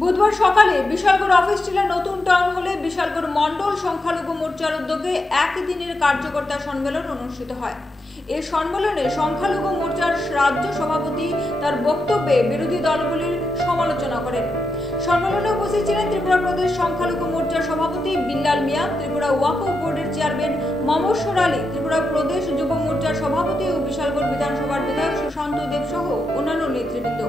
বুধবার সকালে বিশালগড় অফিস টিলা নতুন টাউন হলে বিশালগড় মন্ডল সংখ্যালঘু মোর্চার উদ্যোগে একদিনের কার্যকর্তা সম্মেলন অনুষ্ঠিত হয়। এই সম্মেলনে সংখ্যালঘু মোর্চার রাজ্য সভাপতি তার বক্তব্যে বিরোধী দলগুলির সমালোচনা করেন। সম্মেলনে উপস্থিত ছিলেন ত্রিপুরা প্রদেশ সংখ্যালঘু মোর্চার সভাপতি বিল্লাল মিয়া, ত্রিপুরা ওয়াকফ বোর্ডের চেয়ারম্যান মমস্বর আলী, ত্রিপুরা প্রদেশ যুব মোর্চার সভাপতি ও বিশালগড় বিধানসভার বিধায়ক সুশান্ত দেব সহ অন্যান্য নেতৃবৃন্দ।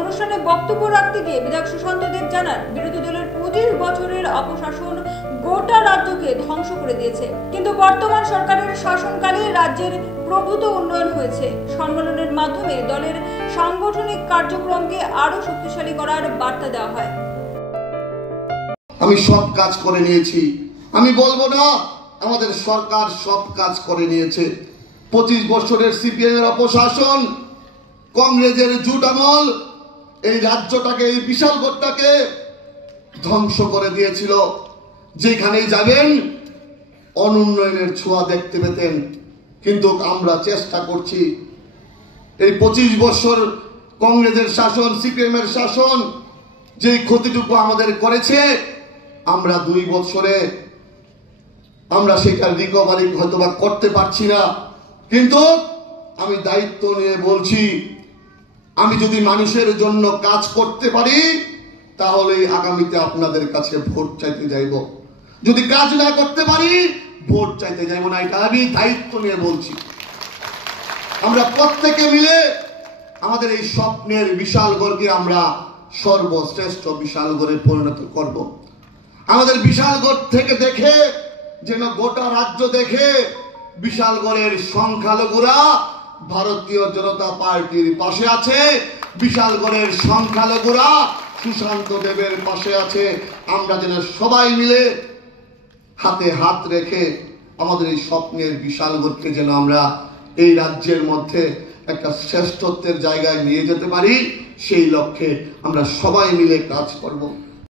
অনুষ্ঠানে বক্তব্য রাখতে গিয়ে বিধায়ক সুশান্ত দেব জানান, বিরোধী দলের 25 বছরের অপশাসন গোটা রাজ্যকে ধ্বংস করে দিয়েছে, কিন্তু বর্তমান সরকারের শাসনকালে রাজ্যের প্রভূত উন্নয়ন হয়েছে। সম্মেলনের মাধ্যমে দলের সাংগঠনিক কার্যক্রমকে আরো শক্তিশালী করার বার্তা দেওয়া হয়। আমি সব কাজ করে নিয়েছি, আমি বলবো না আমাদের সরকার সব কাজ করে নিয়েছে। 25 বছরের সিপিএম এর অপশাসন, কংগ্রেসের জুট আমল এই রাজ্যটাকে, এই বিশালগড়টাকে ধ্বংস করে দিয়েছিল। যেখানেই যাবেন অনুন্নয়নের ছোঁয়া দেখতে পেতেন, কিন্তু আমরা চেষ্টা করছি এই 25 বছর কংগ্রেসের শাসন, সিপিএম এর শাসন যে ক্ষতিটুকু আমাদের করেছে, আমরা 2 বছরে আমরা সেটা রিকভারি হয়তোবা করতে পারছি না। কিন্তু আমি দায়িত্ব নিয়ে বলছি, আমি যদি মানুষের জন্য কাজ করতে পারি তাহলে আগামীতে আপনাদের কাছে ভোট চাইতে যাইব। যদি কাজ না করতে পারি ভোট চাইতে যাইব না, এটা আমি দায়িত্ব নিয়ে বলছি। আমরা প্রত্যেকে মিলে আমাদের এই স্বপ্নের বিশালগড়কে আমরা সর্বশ্রেষ্ঠ বিশালগড়ে পরিণত করব। আমাদের বিশালগড় থেকে দেখে যেন গোটা রাজ্য দেখে বিশালগড়ের সংখ্যালঘুরা ভারতীয় জনতা পার্টির পাশে আছে, বিশালগড়ের সংখ্যালঘুরা সুশান্ত দেবের পাশে আছে। আমরা যেন সবাই মিলে হাতে হাত রেখে আমাদের এই স্বপ্নের বিশালগড়কে যেন আমরা এই রাজ্যের মধ্যে একটা শ্রেষ্ঠত্বের জায়গায় নিয়ে যেতে পারি, সেই লক্ষ্যে আমরা সবাই মিলে কাজ করব।